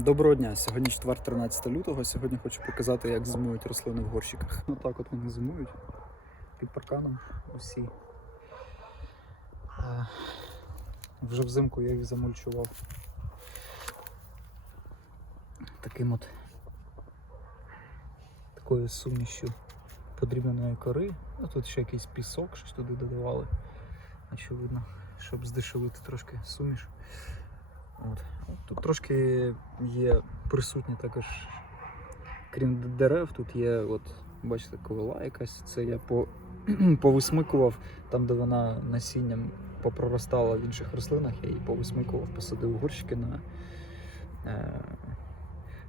Доброго дня! Сьогодні четвер, 13 лютого. Сьогодні хочу показати, як зимують рослини в горщиках. Отак от вони зимують під парканом усі. Е, Вже взимку я їх замульчував. Таким от такою сумішю подрібненої кори. Ну, тут ще якийсь пісок, щось туди додавали. Очевидно, щоб здешевити трошки суміш. От. Тут трошки є присутні також, крім дерев, тут є, от, бачите, ковила якась. Це я по, повисмикував там, де вона насінням попроростала в інших рослинах, я її повисмикував, посадив горщики на, е,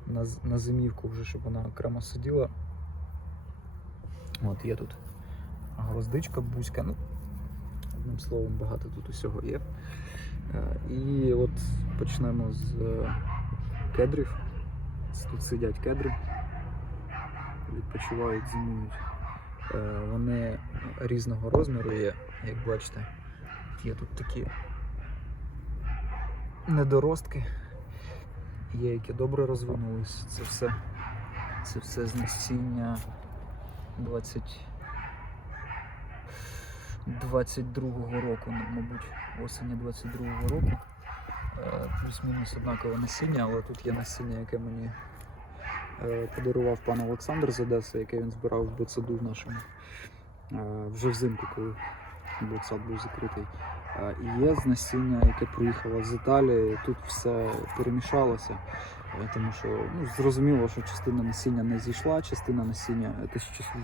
на, на зимівку вже, щоб вона окремо сиділа. От є тут гвоздичка, бузька. Ну, одним словом, багато тут усього є. Е, І от почнемо з е, кедрів. Тут сидять кедри, відпочивають, зимують. Е, Вони різного розміру є, як бачите. Є тут такі недоростки, є які добре розвинулись. Це все, це все з насіння 20. 22-го року, ну, мабуть, осені 22-го року. Е, Плюс-мінус однакове насіння, але тут є насіння, яке мені е, подарував пан Олександр з Одеси, яке він збирав в ботсаду в нашому е, вже взимку, коли ботсад був закритий. І є з насіння, яке приїхало з Італії. Тут все перемішалося, тому що ну, зрозуміло, що частина насіння не зійшла, частина насіння,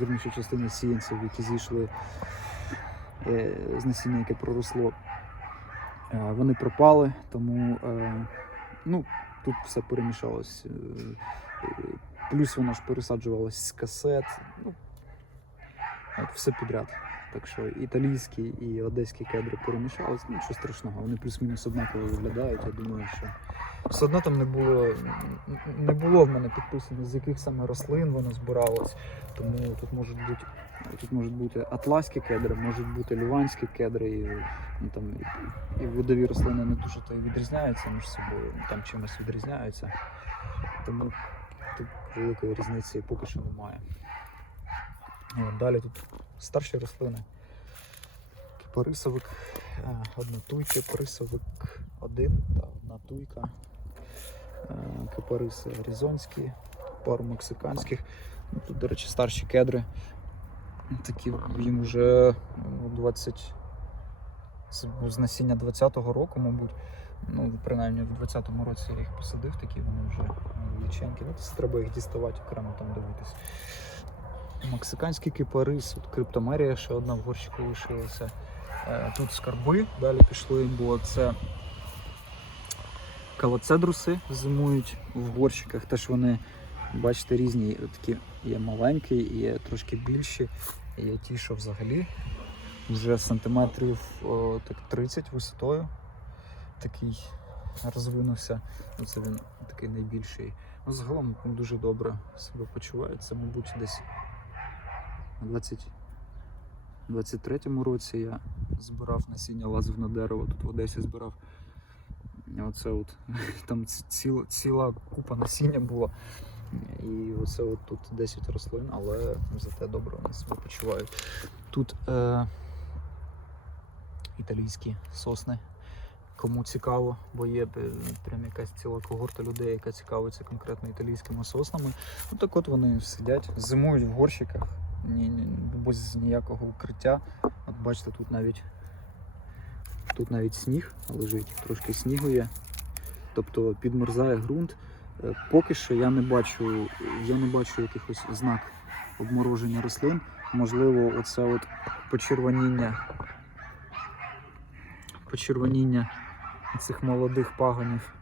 вірніше, частина сіянців, які зійшли з насіння, яке проросло, е, вони пропали, тому е, ну, тут все перемішалось. Е, е, Плюс воно ж пересаджувалось з касет. Ну, от все підряд. Так що італійські і одеські кедри перемішались, ну, нічого страшного, вони плюс-мінус однаково виглядають. Я думаю, що все одно там не було, не було в мене підписано, з яких саме рослин воно збиралось. Тому тут можуть бути Тут можуть бути атласські кедри, можуть бути ліванські кедри, і, ну, там, і, і видові рослини не дуже то і відрізняються між собою, ну, там чимось відрізняються. Тому тут великої різниці поки що немає. От, далі тут старші рослини. Кипарисовик, е, одна туйка, кипарисовик один та одна туйка. Е, Кипариси аризонські, пару мексиканських. Ну, Тут, до речі, старші кедри. Такі їм вже ну, 20 з, з насіння 20-го року, мабуть. Ну, принаймні в 20-му році я їх посадив, такі вони вже величенькі. Ну, це треба їх діставати окремо там дивитись. Мексиканський кипарис, тут криптомерія ще одна в горщику лишилася. Е, Тут скарби, далі пішли, бо це калоцедруси зимують в горщиках. Теж вони, бачите, різні. Такі є маленькі, є трошки більші, є ті, що взагалі вже сантиметрів о, так 30 висотою. Такий розвинувся. Ну, Це він такий найбільший. Ну, загалом дуже добре себе почуває. Це, мабуть, десь у 23-му році я збирав насіння, лазив на дерево, тут в Одесі збирав. Оце от там ціла, ціла купа насіння була. І оце от тут 10 рослин, але зате добре вони себе почувають. Тут е, італійські сосни. Кому цікаво, бо є е, прям якась ціла когорта людей, яка цікавиться конкретно італійськими соснами. Ну так от вони сидять, зимують в горщиках, ні, ні, без ніякого укриття. От бачите, тут навіть тут навіть сніг лежить, трошки снігу є. Тобто підмерзає ґрунт. Е, Поки що я не бачу, я не бачу якихось знак обмороження рослин. Можливо, оце от почервоніння, почервоніння цих молодих пагонів.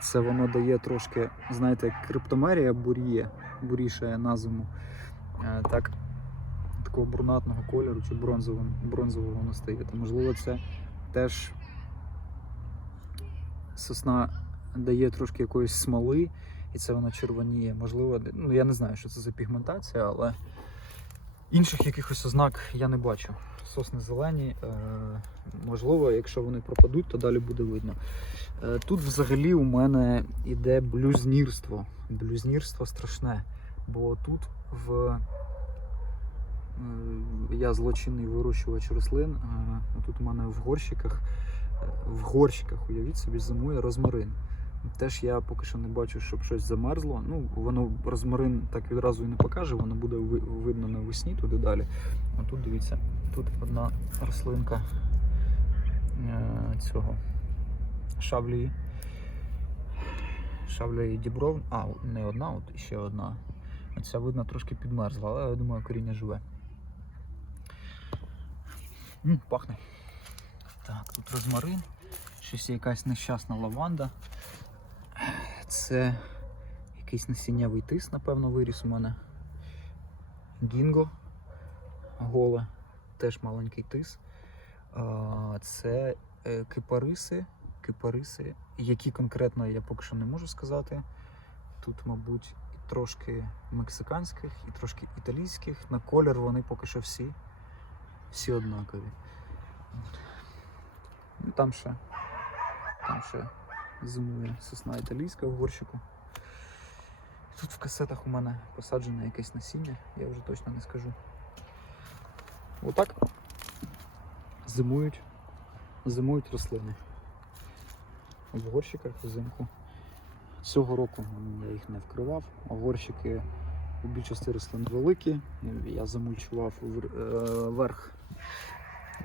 Це воно дає трошки, знаєте, криптомерія буріє, бурішає на зиму. Е, Так, такого брунатного кольору чи бронзового, бронзового воно стає. То, можливо, це теж сосна дає трошки якоїсь смоли, і це воно червоніє. Можливо, ну я не знаю, що це за пігментація, але Інших якихось ознак я не бачу. Сосни зелені. Е, можливо, якщо вони пропадуть, то далі буде видно. Е, тут взагалі у мене іде блюзнірство. Блюзнірство страшне. Бо тут в е, я злочинний вирощувач рослин. е, Тут у мене в горщиках, е, в горщиках, уявіть собі, зимує розмарин. Теж я поки що не бачу, щоб щось замерзло. Ну, воно розмарин так відразу і не покаже, воно буде видно навесні туди далі. А тут дивіться, тут одна рослинка е, цього шаблії. Шаблії дібров. А, не одна, от ще одна. Оця видно трошки підмерзла, але я думаю, коріння живе. М, пахне. Так, тут розмарин. Щось якась нещасна лаванда. Це якийсь насіннєвий тис, напевно, виріс у мене. Гінго голе, теж маленький тис. Це е, кипариси, кипариси, які конкретно я поки що не можу сказати. Тут, мабуть, трошки мексиканських, і трошки італійських. На колір вони поки що всі, всі однакові. Ну, Там ще, там ще зимує сосна італійська в горщику. Тут в касетах у мене посаджене якесь насіння, я вже точно не скажу. Отак зимують, зимують рослини. В горщиках взимку. Цього року я їх не вкривав, а горщики у більшості рослин великі. Я замульчував е, верх.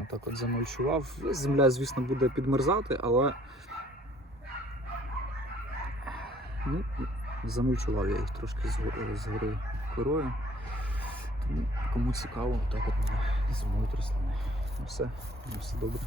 Отак от замульчував. Земля, звісно, буде підмерзати, але ну, замульчував я їх трошки згори корою. Тому кому цікаво, так от мене зимують рослини. Ну все, ну все добре.